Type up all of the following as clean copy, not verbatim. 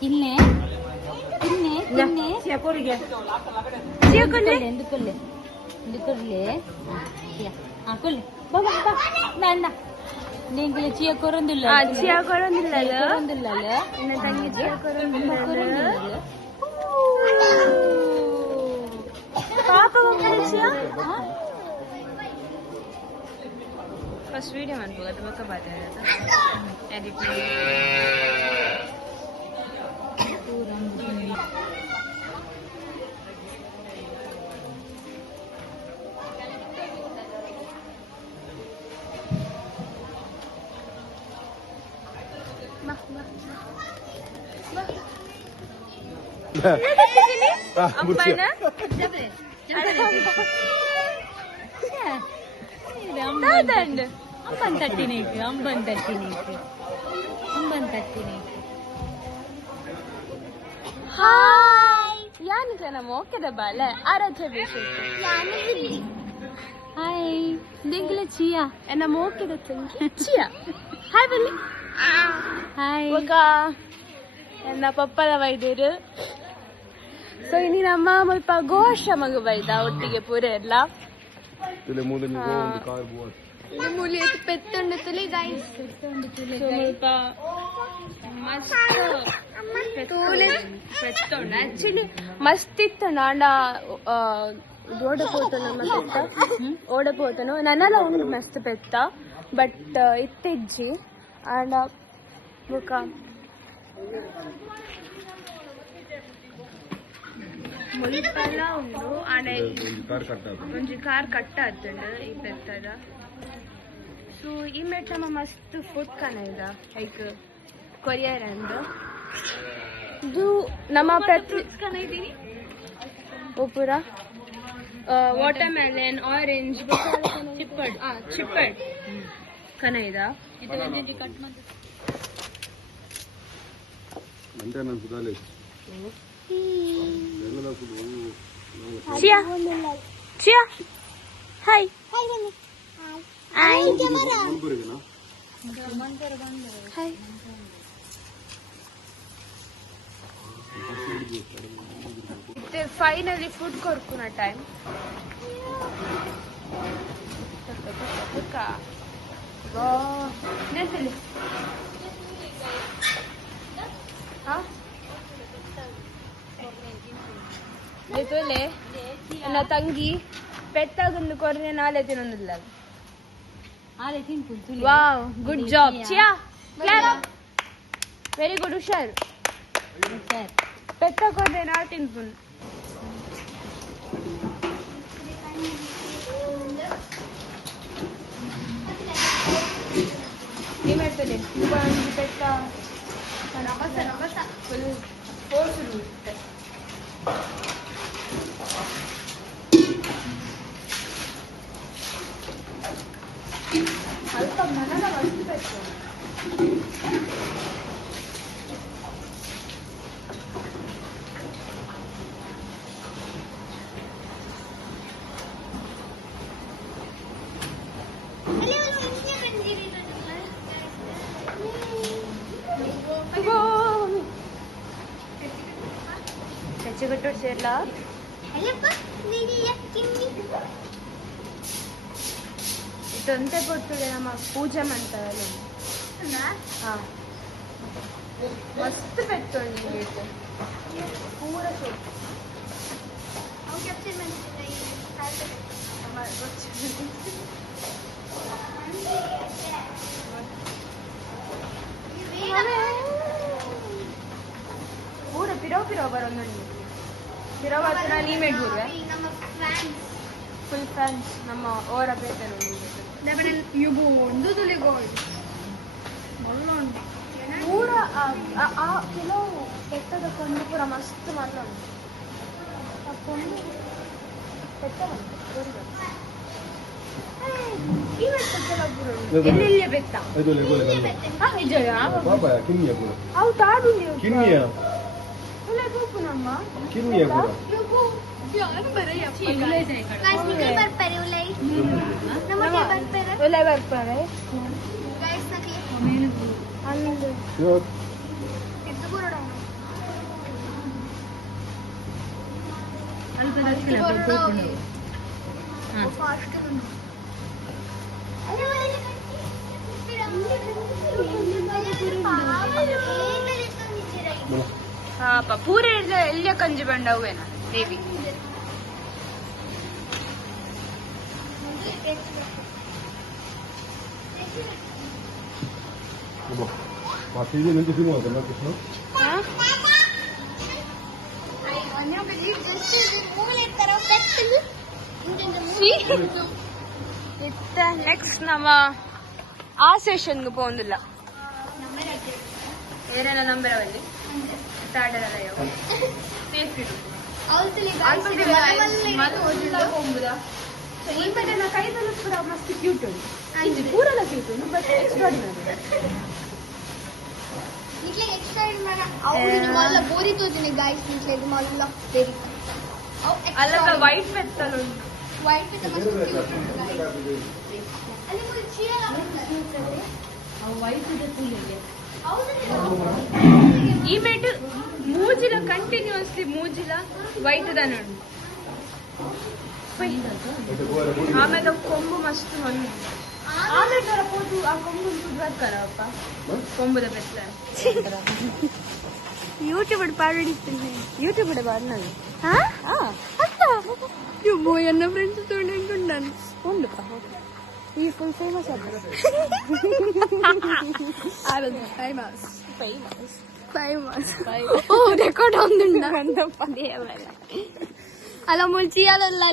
తిన్నే తిన్నే తిన్నే చెకోరిగే చెకొల్లే ఎందుకొల్లే ఎందుకొల్లే ఆ కొల్లే బాబా నాన్న నేను చియ ಕೊರೊಂದಿಲ್ಲ ಚಿಯ ಕೊರೊಂದಿಲ್ಲ ಕೊರೊಂದಿಲ್ಲ ನನ್ನ ತಂಗಿ ಚಿಯ ಕೊರೊಂದಿಲ್ಲ ಪಾಪ ಮಕ್ಕಳು ಚಿಯ ಫಸ್ಟ್ ವಿಡಿಯೋ ಮಾಡ್ಬೋದು ಅದು ಬಕ್ಕ ಬಾತೆ ಎಡಿಟ್ ನನ್ನ ಪಪ್ಪನ ವೈದ್ಯರು ಸೊ ಇನ್ನು ನಮ್ಮ ಮುಲ್ಪ ಗೋಶ್ರಮಗೆ ಬೈದ ಒಟ್ಟಿಗೆ ಪೂರ ಎಲ್ಲ ಮೂಲಿ ಪೆತ್ತೊಂಡು ತುಲಿ ಗೈಸ್ ಮುಲ್ಪ ಪೆತ್ತೊಂಡು ಆಕ್ಚುಲಿ ಮಸ್ತ್ ಇತ್ತು ನಾಂಡ ಓಡಪೋತನು ನನ್ನಲ್ಲ ಉಂಟು ಮಸ್ತ್ ಪೆತ್ತ ಬಟ್ ಇತ್ತಿಜ್ಜಿ ಆಂಡ ಬುಕ್ಕ ಮುಲ್ಪೆಲ್ಲ ಉಂಡು ಆಂಡ ಒಂಜಿ ಕಾರ್ ಕಟ್ಟ ಆತುಂಡು ಈ ಪೆತ್ತದ ಸೊ ಈ ಮೆಟ್ ನಮ್ಮ ಮಸ್ತ್ ಫುಡ್ ಕನೈದ ಲೈಕ್ ಕೊರಿಯರ್ ಅಂಡ್ ಇದು ನಮ್ಮ ಕನೈದೀನಿ ಉಪುರ ವಾಟರ್ ಮೆಲನ್ ಆರೆಂಜ್ ಚಿಪ್ಪಡ್ ಕನೈದ ಕಟ್ ಮಾಡಿ Chiya Chiya hi hi finally food ಕೊರ್ಕುನ ಟೈಮ್ ನೆನ್ಸಲಿ ನನ್ನ ತಂಗಿ ಪೆತ್ತಾಗೊಂದು ಕೊರನೆ ನಾಳೆ ತಿನ್ನೊಂದಿಲ್ಲ wow good job Chiya very good ಹುಷಾರು ಪೆತ್ತ ಕೊರನೆ ನಾ ತಿನ್ಪುನ್ ಏನಾಗ್ತದೆ ಪೆತ್ತ ಫುಲ್ ಫೋರ್ಸ್ ಅಲ್ಪ ಮನದ ವಸ್ತು ಬೇಕು ಹೆಚ್ಚುಗಟ್ಟು ಸೇರ್ಲಾ ಇದೊಂದೇ ಕೊಡ್ತದೆ ನಮ್ಮ ಪೂಜೆ ಮಾಡ್ತಾರಲ್ಲ ಹಾ ಮಸ್ತ್ ಪೆತ್ತೊಂಡು ಬೇಕು ಪೂರ ಸೊಪ್ಪು ಪೂರ ಪಿರೋ ಬರೋದು ಪಿರೋವಾದ ನೀ ಮೇಡ್ಬುರ್ವೆ ಫುಲ್ ಫ್ಯಾನ್ಸ್ ನಮ್ಮ ಓರ ಬೇತನು ಇವು ಒಂದು ತುಲಿಗೋಲ್ಡ್ ಪೂರ ಕೆಲವು ಬೆಟ್ಟದ ಕೊಂಡು ಪೂರ ಮಸ್ತ್ ಮಾತ್ರ ಕೊಂಡು ಬೆಟ್ಟ ಈ ಬೆಟ್ಟ ಎಲ್ಲಿ ಬೆಟ್ಟ ಅವು ತಾಡು ಕಿರುಯ ಪೂರ ಎಲ್ಲ ಕಂಜಿ ಬಂಡವೇನ ದೇವಿ Masih nanti semua kan Krishna? Next ನಮ್ಮ ಆ ಸೆಷನ್ಗೆ പോകുന്നിಲ್ಲ ಏನೇನ ನಂಬರವಲ್ಲಿ ಕೈದಲ್ಲಿ ಕೂಡ ಮಸ್ತ್ ಕ್ಯೂಟ್ ಉಂಟು ಪೂರೆಲ್ಲ ಕ್ಯೂಟ್ ಉಂಟು ಬಟ್ ಅಲ್ಲ ವೈಟ್ ಮೆತ್ತಲ್ ಉಂಟು ಈ ಮೇಟ್ ಮೂಜಿಲ ಕಂಟಿನ್ಯೂಸ್ಲಿ ಮೂಜಿಲ ವೈಟ್ ದನ ಉಂಟು ಆಮೇಲೆ ಕೊಂಬು ಮಸ್ತ್ ಹೊಂದು ಆಮೇಲೆ ಕೂತು ಆ ಕೊಂಬು ಬರ್ತಾರಪ್ಪ ಕೊಂಬುದ ಬೆತ್ತ ಯೂಟ್ಯೂಬ್ ಪಾಡಿಸ್ತೇನೆ ಯೂಟ್ಯೂಬ್ ಪಾಡಿನದು ಎನ್ನ ಫ್ರೆಂಡ್ಸ್ ತೊಗೊಂಡು ನಾನು ಉಂಡು ಈ ಫುಲ್ ಫೇಮಸ್ ಫೇಮಸ್ ಓ ರೆಕಾರ್ಡ್ ಒಂದುಂಡ ಅಲ್ಲ ಮುಲ್ ಚಿಯಾಲಲ್ಲ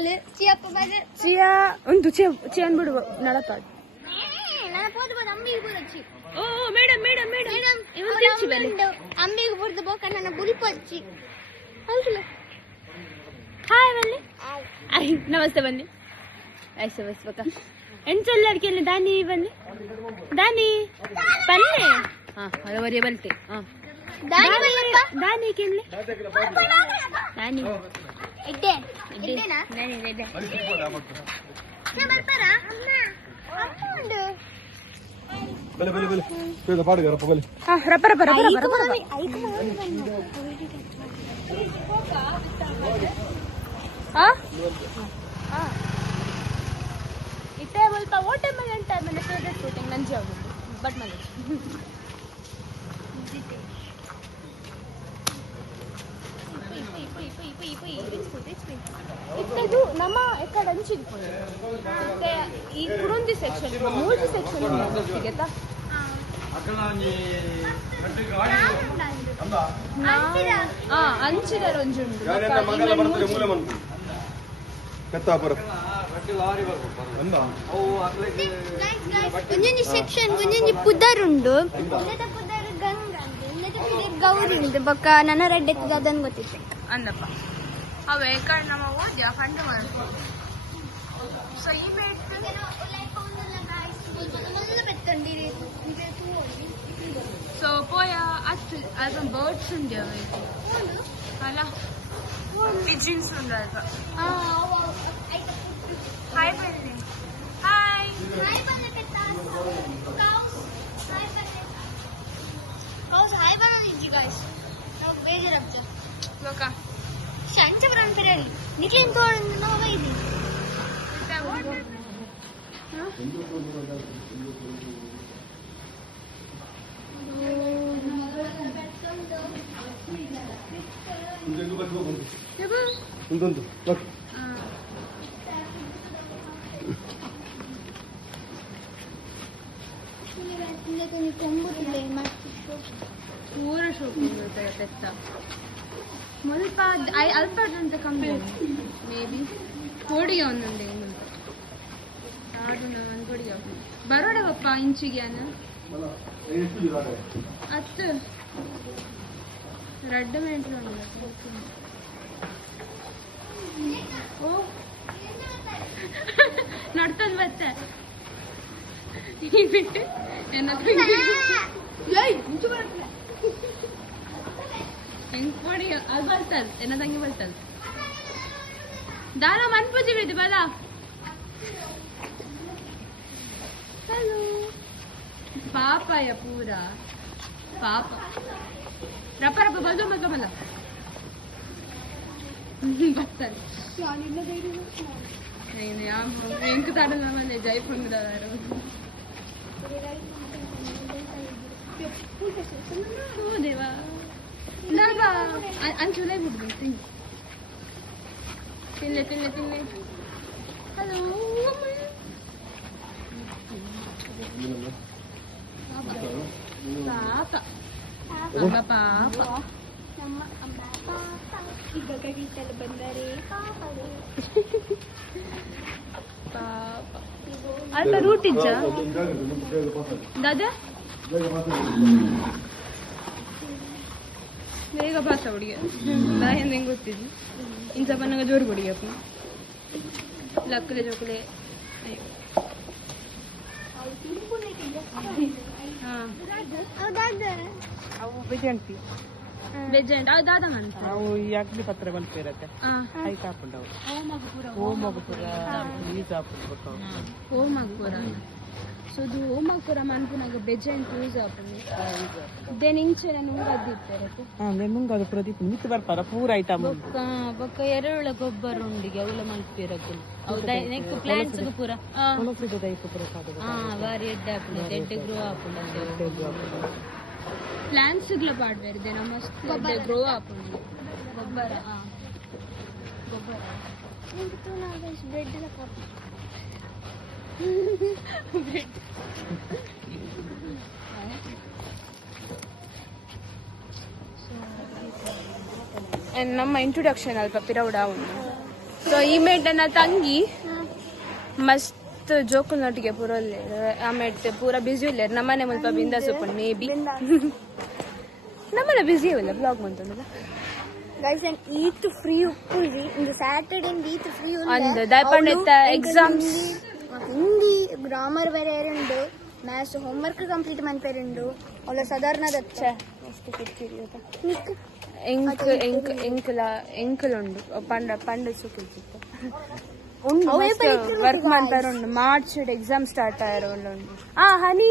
ಚಿಯಾ ಉಂಟು ಚಿಯನ್ ಬಿಡುವ ನಡಪ ಓ ಮೇಡಮ್ ಮೇಡಮ್ ಮೇಡಮ್ ಅಂಬಿಗೆ ಬುಡ್ದು ಬೋಕ ನನ್ನ ಬುಲ್ಪಚ್ಚಿ ಹಾಯ್ ಬನ್ನಿ ನಮಸ್ತೆ ಬನ್ನಿ ಐಸ ಬಸ್ಬೇಕ ಎಂಚೆಲ್ಲರಿಗೆಲ್ಲ ದಾನಿ ಬನ್ನಿ ದಾನಿ ಬನ್ನಿ ಹಾ ಅದವರೇ ಬಲ್ತೆ ಹಾ ದಾನಿ ಕೆಲ್ಲಿ ದಾನಿ ಇದ್ದೆ ಇದ್ದೇನಾ ನಾನು ಇದ್ದೆ ಬರ್ತಾರಾ ಅಮ್ಮ ಉಂಡು Bale bale bale. Pega paga rapa bale. Ah rapa rapa rapa rapa rapa. Ah? Ah. Itte bolta watermelon time and favorite fruit in Nanjia but manage. ಇದು ನಮ್ಮ ಎಕಡೆ ಹಂಚಿದ್ಕೊಂಡು ಮತ್ತೆ ಈ ಕುರುಂದಿ ಸೆಕ್ಷನ್ ಮೂರ್ತಿ ಸೆಕ್ಷನ್ ಸಿಗತ್ತಾ ಅಂಚಿದ ಒಂಜುಂಡು ಒಂಜೊಂಜಿ ಸೆಕ್ಷನ್ ಒಂಜೊಂಜಿ ಪುದರ್ ಉಂಡು ಪುದರ್ ಗಂಗ ಗೌರಿ ಉಂಡು ಬೊಕ್ಕ ನನ್ನ ರೆಡ್ ಎತ್ತದ ಅದನ್ನು ಗೊತ್ತಿತ್ತು ಅಂದಪ್ಪ ಅವೇ ಕಡೆ ನಮ್ಮ ಓದ್ಯ ಫಂಡ್ ಮಾಡ್ಕೊಂಡು ಸೊ ಈ ಸೊ ಪೋಯ ಅಷ್ಟು ಅದೊಂದು ಬರ್ಡ್ಸ್ ಉಂಡೆ ಅವೆ ಅಲ್ಲ ಪಿಜಿನ್ಸ್ ಉಂಡು ಅಲ್ವ ಹಾಯ್ ಬನ್ನಿ ಹಾಯ್ ಹಾಯ್ ಬನ್ನಿ ಹಾಯ್ ಬನ್ನಿ ಗಾಯ್ಸ್ ನಾವು ಬೇಜಾರಾಗ್ತದೆ ಲೋಕ ಶಂಚವರನ್ ಬಿರಿಯಾನಿ ನಿಕ್ಲಿನ್ ತೋಣ ನಾವು ಇದೆ Untu look. ಪೂರ ಶೋಕ್ ಪೆತ್ತ ಮುಲ್ಪ ಅಲ್ಪ ಅಂತ ಕಮ್ಮಿ ಮೇ ಬಿ ಕೋಡಿಗೆ ಒಂದೊಂದೇ ಆಡು ನಾನು ಕೋಡಿಗೆ ಬರೋಡವಪ್ಪ ಇಂಚಿಗೆ ಅನ್ನ ಹತ್ತು ರೆಡ್ ಮೆಂಟ್ಲು ಓ ನಡ್ತದ ಮತ್ತೆ ಈಗ ಬಿಟ್ಟು ಹೆಂಗ್ ಕೊಡಿ ಅದು ಬರ್ತಲ್ ಎನ್ನ ತಂಗಿ ಬರ್ತಲ್ ದಾರ ಮನ್ಪೂಜೆ ಬಿದ್ದು ಬಲ ಹಲೋ ಪಾಪಯ ಪೂರ ಪಾಪ ರಪ್ಪ ರಪ್ಪ ಬಲ್ದು ಮಗ ಬಲ ಬರ್ತಾರೆ ಎಂಕ್ ತಾಡಲ್ಲ ಮನೆ ಜೈಪುಂಗದವರು ಓ ದೇವಾ ನಲ್ವಾ ಅಂಚುಲೇ ಬಿಡ್ದು ತಿನ್ಲೆ ತಿನ್ಲೆ ತಿನ್ಲೆ ಹಲೋ ಪಾಪ ಅಮ್ಮ ಪಾಪ ನಮ್ಮ ಅಮ್ಮ ಪಾಪ ಈಗ ಕಡಿತಲು ಬಂದರೆ ಪಾಪವೇ ಪಾಪ ಅಲ್ಪ ರೂಟ್ ಇಜ್ಜ ದಾದಾ ಬೇಗ ಪಾಸ ಹುಡುಗಿ ನಾ ಹೆಂಗೆ ಗೊತ್ತಿದ್ದು ಇನ್ ಸ್ವಲ್ಪ ನಂಗೆ ಜೋರು ಹುಡುಗಿ ಅಪ್ಪ ಲಕ್ಕಲೆ ಜೋಕಲೆ ಹಾಂ ಅವು ಬೆಜಂತಿ ಬೆಜೆಂಟ್ ಅವು ದಾದ ಅಂತ ಅವು ಈ ಅಗ್ನಿ ಪತ್ರ ಬಂದಿರುತ್ತೆ ಹೈ ಕಾಪುಂಡವು ಓಮಗುಪುರ ಈಜಾಪುರ ಹೋಮಪುರ ಸೊ ಇದು ಹೋಮಪುರ ಮನ್ಪುನಾಗ ಬೆಜೆಂಟ್ ಯೂಸ್ ಆಪುಂಡು ದೆನ್ ಇಂಚೆನ ನುಂಗದ್ದಿರ್ತಾರೆ ಮುಂಗಾದ ಪ್ರದೀಪ ಮಿತ್ತು ಬರ್ತಾರ ಪೂರ ಐಟಮ್ ಬೊಕ್ಕ ಬೊಕ್ಕ ಎರೆಹುಳ ಗೊಬ್ಬರ ಉಂಡಿಗೆ ಅವಲ ಮಲ್ಪಿರಕು ನೆಕ್ ಪ್ಲಾಂಟ್ಸ್ ಪೂರ ಒಣಗಿದ ದೈಪ ಪುರ ಸಾಧು ಬಾರಿ ಎಡ್ಡೆ ಹಾಪುಂಡು ಎಡ್ಡೆ ಗ್ರೋ ಹಾಪುಂಡು ಪ್ಲಾಂಟ್ಸ್ ಗಳ ಪಾಡ್ಬೇರಿದೆ ಮಸ್ತ್ ಗ್ರೋ ಆಪುಂಡು ಗೊಬ್ಬರ ಗೊಬ್ಬರ ಬ್ರೆಡ್ ಎಲ್ಲ ನಮ್ಮ ಇಂಟ್ರೊಡಕ್ಷನ್ ಅಲ್ಪ ಪಿರೌಡ ಉಂಟು ಸೊ ಈ ಮೇಟ್ ನನ್ನ ತಂಗಿ ಮಸ್ತ್ ಜೋಕುಲ್ನೊಟ್ಟಿಗೆ ಪೂರಲ್ಲೇ ಆಮೇಲೆ ಪೂರ ಬ್ಯುಸಿ ಇಲ್ಲ ನಮ್ಮನೆ ಮುಲ್ಪ ಬಿಂದಾಸ್ ಉಪ್ಪುಂಡು ಮೇ ಬಿ ನಮ್ಮನೆ ಬ್ಯುಸಿ ಇಲ್ಲ blog ಬಂತಂದಲ್ಲ guys and eat free uppulri in the saturday and eat free ಅಂದ್ ದಯಪಂಡ ಎಕ್ಸಾಮ್ಸ್ ಹಿಂದಿ ಗ್ರಾಮರ್ ಬೇರೆ ಉಂಡು ಮ್ಯಾಥ್ಸ್ ಹೋಮ್ವರ್ಕ್ ಕಂಪ್ಲೀಟ್ ಮಾಡ್ಪೇರುಂಡು ಅವಳ ಸಾಧಾರಣದ ಎಷ್ಟು ಕಿರ್ಕಿರಿ ಎಂಕಲುಂಡು ಪಂಡ ಸುಖಿಲ್ ಸಿಕ್ಕು ವರ್ಕ್ ಮಾಡ್ತಾರುಂಡು ಮಾರ್ಚ್ ಎಕ್ಸಾಮ್ ಸ್ಟಾರ್ಟ್ ಆಯ್ರು ಉಂಡು ಹನಿ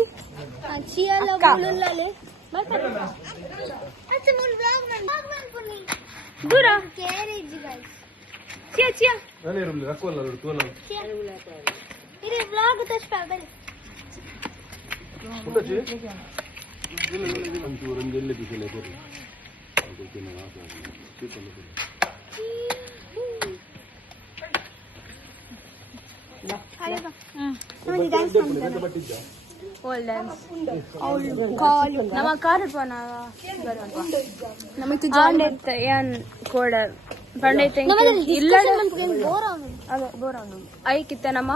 ಚಿಯಲ್ಲ ಮುಳುಲ್ಲಲೆ ಅಚ್ಚ ಮುಲ್ ಬ್ಲಾಗ್ ಮಾಡ್ಪುನಿ ದೂರ ಕ್ಯಾರೇಜ್ ಗೈಸ್ ಚಿಯಾ ಚಿಯಾ ನಾನೇ ರೂಮ್ ರಕ್ಕೋಲ್ಲ ನೋಡು ತೋನ ಇದು ಬ್ಲಾಗ್ ತೋರಿಸ್ತಾ ಬನ್ನಿ ಉಂಟಚಿ ಇಲ್ಲ ಒಂಚೂರು ಒಂದು ಎಲ್ಲಿ ಬಿಸಿಲೇ ಕೊಡಿ ಅದಕ್ಕೆ ನಾವು ನಮಗೆ ಡ್ಯಾನ್ಸ್ ಮಾಡ್ತಾರೆ ಬಟ್ಟಿದ್ದ ಓಲ್ ಡ್ಯಾನ್ಸ್ ಕಾಲ್ ನಮ್ಮ ಕಾರಪನ ನಮಗೆ ಆಂಡೆತ್ತ ಏನ್ ಕೋಡ ಪಂಡೈತೆ ಇಲ್ಲಡೆ ಅದೇ ಬೋರಾನು ಐಕಿತ್ತ ನಮ್ಮ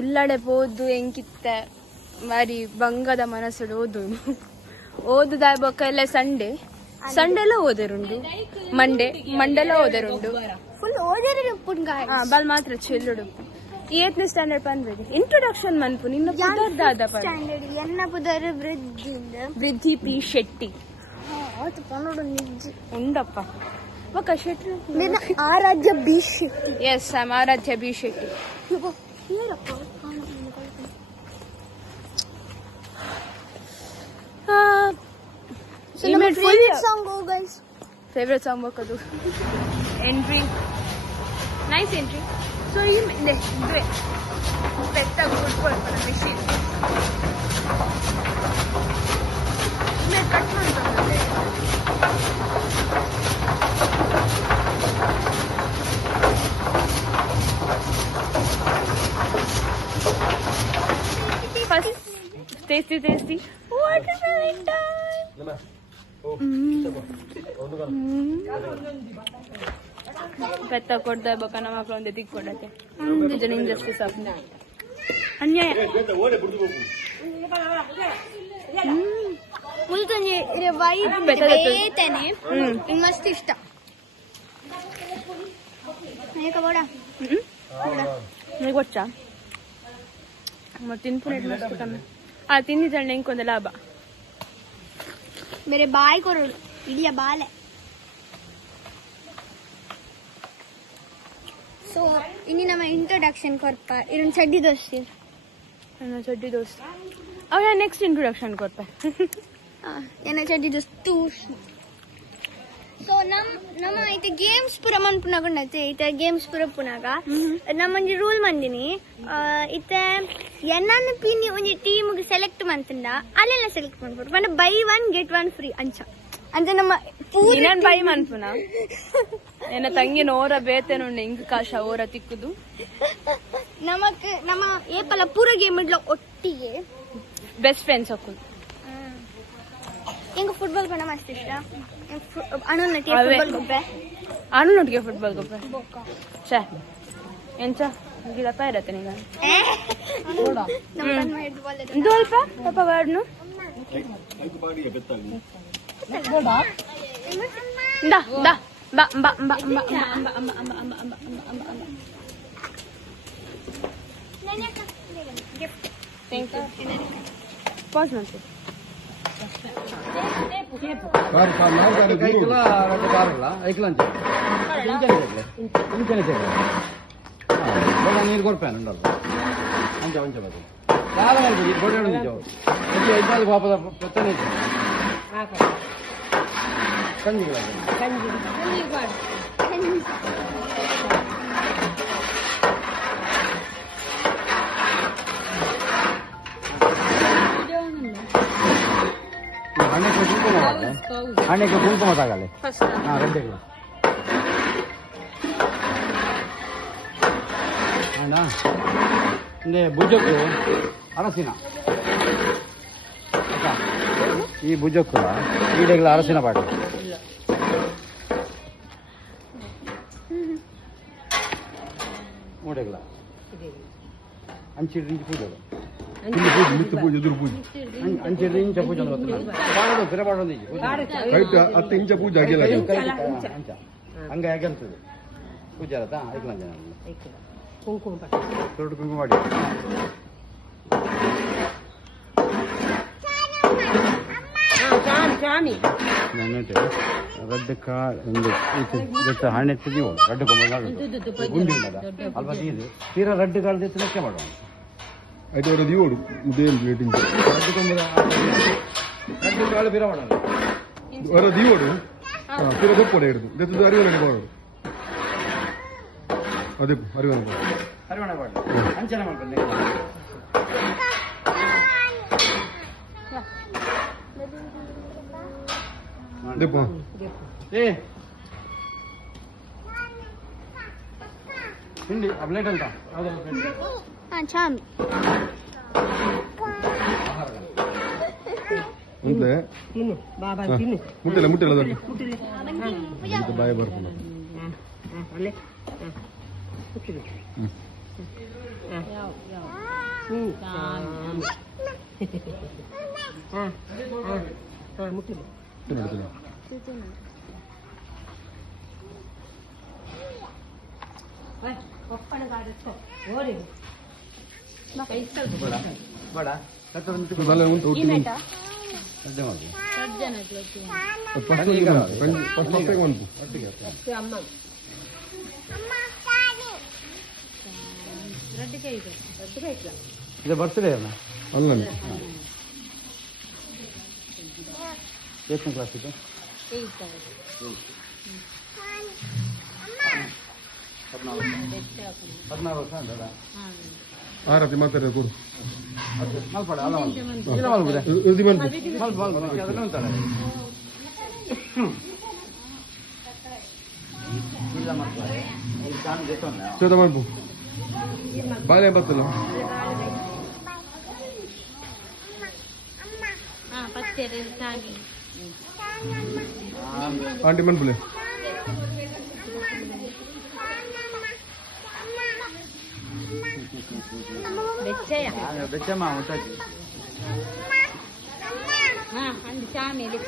ಇಲ್ಲಡೆ ಪೋದು ಎಂಕಿತ್ತ ಮಾರಿ ಬಂಗದ ಮನಸ್ಸುಡು ಓದುದ ಬೊಕ್ಕ ಎಲ್ಲ ಸಂಡೆಲ್ಲ ಓದರುಂಡು ಮಂಡೆಲ್ಲ ಓದರುಂಡು ಫುಲ್ ಓದಿರಿ ಉಪ್ಪುನ್ ಗಾಯ್ ಬಲ್ ಮಾತ್ರ ಚೆಲ್ಲುಡು 8th ಸ್ಟ್ಯಾಂಡರ್ಡ್ ಪನ್ಬೇಡಿ ಇಂಟ್ರೊಡಕ್ಷನ್ ಮನ್ಪು ನಿನ್ನ ಪುದರ್ದಾದ ಸ್ಟ್ಯಾಂಡರ್ಡ್ ಎನ್ನ ಪುದರ್ ವೃದ್ಧಿ ಪಿ ಶೆಟ್ಟಿ ಆತು ಪನ್ನೋಡು ನಿಜ ಉಂಡಪ್ಪ ಬೊಕ್ಕ ಶೆಟ್ಟಿ ನಿನ್ನ Aradhya B Shetty yes I Aradhya B Shetty ಏನಪ್ಪ ಫೇವ್ರೆಟ್ ಸಾಂಗ್ ಬೇಕದು ಎಂಟ್ರಿ ನೈಸ್ ಎಂಟ್ರಿ ಸೊ ಈ ಇದುವೆ ಪೆಟ್ಟ ಗುಡ್ ಮೆಷಿನ್ ಕಟ್ ಮಾಡ್ತಾರೆ ಫಸ್ಟ್ ಟೇಸ್ಟಿ ವಾಟರ್ಮೆಲನ್ ಟೈಮ್ ಪೆತ್ತ ಕೊಡ್ತಾ ಬೊಕ್ಕ ನಮ್ಮ ಮಕ್ಕಳು ಒಂದೇ ತಿಕ್ಕೊಡಕ್ಕೆ ಜನ ಇಂಜಸ್ಟಿಸ್ ಆಗ್ತದೆ ಅನ್ಯಾಯ ಮುಲ್ತಂಜಿ ವೈಬ್ ಬೇತನೆ ಮಸ್ತ್ ಇಷ್ಟ ಬೋಡ ನಿಮಗೆ ಗೊತ್ತಾ ಮತ್ತೆ ತಿನ್ಪುರೇಟ್ ಮಸ್ತ್ ಕಮ್ಮಿ ತಿಂದಿದ್ದಣ್ಣ ಇಂಕೊಂದು ಲಾಭ मेरे बाय को इडिया बाल है ಸೊ ಇನ್ನು ನಮ್ಮ ಇಂಟ್ರೊಡಕ್ಷನ್ ಕೊರ್ಪ ಇರೊಂದು ಚಡ್ಡಿ ದೋಸ್ತಿ ನನ್ನ ಚಡ್ಡಿ ದೋಸ್ತ್ ಅವ ನೆಕ್ಸ್ಟ್ ಇಂಟ್ರೊಡಕ್ಷನ್ ಕೊಡ್ಪೆ ಏನ ಚಡ್ಡಿ ದೋಸ್ತು. ಸೊ ನಮ್ಮ ಐತೆ ಗೇಮ್ಸ್ ಪೂರ ಮನ್ಪುನಾಗೊಂಡೈತೆ ಐತೆ ಗೇಮ್ಸ್ ಪೂರ ಪುನಾಗ ನಮ್ಮೊಂಜಿ ರೂಲ್ ಮಂದಿನಿ ಇತ್ತೆ ಎನ್ನ ಪಿನಿ ಒಂಜಿ ಟೀಮ್ಗೆ ಸೆಲೆಕ್ಟ್ ಮಂತಂಡ ಅಲ್ಲೆಲ್ಲ ಸೆಲೆಕ್ಟ್ ಮಾಡ್ಬೋದು ಬಟ್ ಬೈ 1 get 1 ಫ್ರೀ ಅಂಚ ಅಂದ್ರೆ ನಮ್ಮ ನೀನ್ ಬೈ ಮನ್ಪುನ ಎನ್ನ ತಂಗಿನ ಓರ ಬೇತೇನುಂಡೆ ಇಂಗ್ ಕಾಶ ಓರ ತಿಕ್ಕುದು ನಮ್ಮ ಏಪಲ ಪೂರ ಗೇಮ್ ಇಡ್ಲ ಒಟ್ಟಿಗೆ ಬೆಸ್ಟ್ ಫ್ರೆಂಡ್ಸ್ ಹಾಕುದು. ಹೆಂಗ ಫುಟ್ಬಾಲ್ ಪಣ ಮಸ್ತ್ ಇಷ್ಟ ಅಣ್ಣನೊಟ್ಟಿಗೆ ಫುಟ್ಬಾಲ್ ಗೊಬ್ಬೆ ಅಣ್ಣನೊಟ್ಟಿಗೆ ಫುಟ್ಬಾಲ್ ಗೊಬ್ಬೆ ಛೇ ಎಂಚ ಗಿಡಪ್ಪ ಇರತ್ತೆ ನೀಗ ಇದು ಅಲ್ಪ ಪಾಪ ವಾಡ್ನು ದಾ ದಾ ಬಾ ಬಾ ಬಾ ಬಾ ಪಾಸ್ ಮಾಡ್ತೀವಿ. ನೀರು ಕೊಡ್ಪೇನೆ ಉಂಟಲ್ಲ ಅಂಚ ಅಂಚ ಬರ್ತದೆ చాలా మంది గొడవ నుంచి ఇది ఐదాలు పాపద పెత్తనే కంది ಹಣ್ಣಕ್ಕೆ ಕುಂಕುಮ ತಗಲೆ ರೆಡ್ಡಿಗೆ అవునా అంటే భుజకు అరసిన ఈ భుజకు ఈడెగ్ల అరసిన పాటు మూడెగ్ల అంచెడి నుంచి పూజ ఎదురు పూజ అంచెడి నుంచి పూజ తిరబాడు ಹತ್ತು ಇಂಚ ಪೂಜೆ ಆಗಿಲ್ಲ ಹಂಗ ಆಗಿರ್ತದೆ ಪೂಜೆ ಆರತ್ತಾ ಐಕ್ಲ ಜನ ಕುಂಕುಮ ದೊಡ್ಡ ಕುಂಕುಮ ಮಾಡಿ ರೆಡ್ ಕಾಳು ಹಣ್ಣೆ ತಿದ್ದೀವಿ ರೆಡ್ ಕೊಂಬ ಗುಂಡಿ ಉಂಟದ ಅಲ್ಪ ತೀರು ತೀರಾ ರೆಡ್ ಕಾಳು ತೆತ್ತು ಲೆಕ್ಕ ಮಾಡುವ అయితే ఒక దివోడు ఉదయం మీటింగ్ రెడ్ ಕೊಂಬದ ರೆಡ್ ಕಾಳು ಬಿರ ಮಾಡೋಣ ఒక దివోడు పిర గొప్పడు ఎడుదు దెత్తు అరివన పోడు అదే అరివన పోడు అంచనా ಮಾಡ್ಕೊಂಡು ದೆಪ್ಪು ಏ ಹಿಂಡಿ ಅಪ್ಲೇಟ್ ಅಂತ ಚಾಮಿ ಮುಂದೆ ಮುಟ್ಟಿಲ್ಲ ಮುಟ್ಟಿಲ್ಲ ಬಾಯ ಬರ್ತೀನಿ ಮುಟ್ಟಿಲ್ಲ ಇದು ಬರ್ತ್ಡೇ ಅಲ್ಲ ಅಲ್ಲ ಎಷ್ಟನೇ ಕ್ಲಾಸ್ ಇದು 16 ವರ್ಷ ಅಂದಲ್ಲ ಆರತಿ ಮಾತಾಡ ಕೊಡು ಮಲ್ಪಡ ಅಲ್ಲ ಇಲ್ಲ ಮಲ್ಪುದೆ ಇದು ಮಲ್ಪ ಅದನ್ನ ಅಂತಾಳೆ ಇಲ್ಲ ಮಲ್ಪ ಇದು ಚಾನ್ ಜೆತ್ತೋನೆ ಚೋದ ಮಲ್ಪು ಬಾಳೆ ಬತ್ತಲ್ಲ ಆಂಟಿ ಮನ್ಪುಲೆ ಬೆಚ್ಚಮ್ಮ ಮುಟ್ಟಾಕಿ ಚಾಮೇಲಿ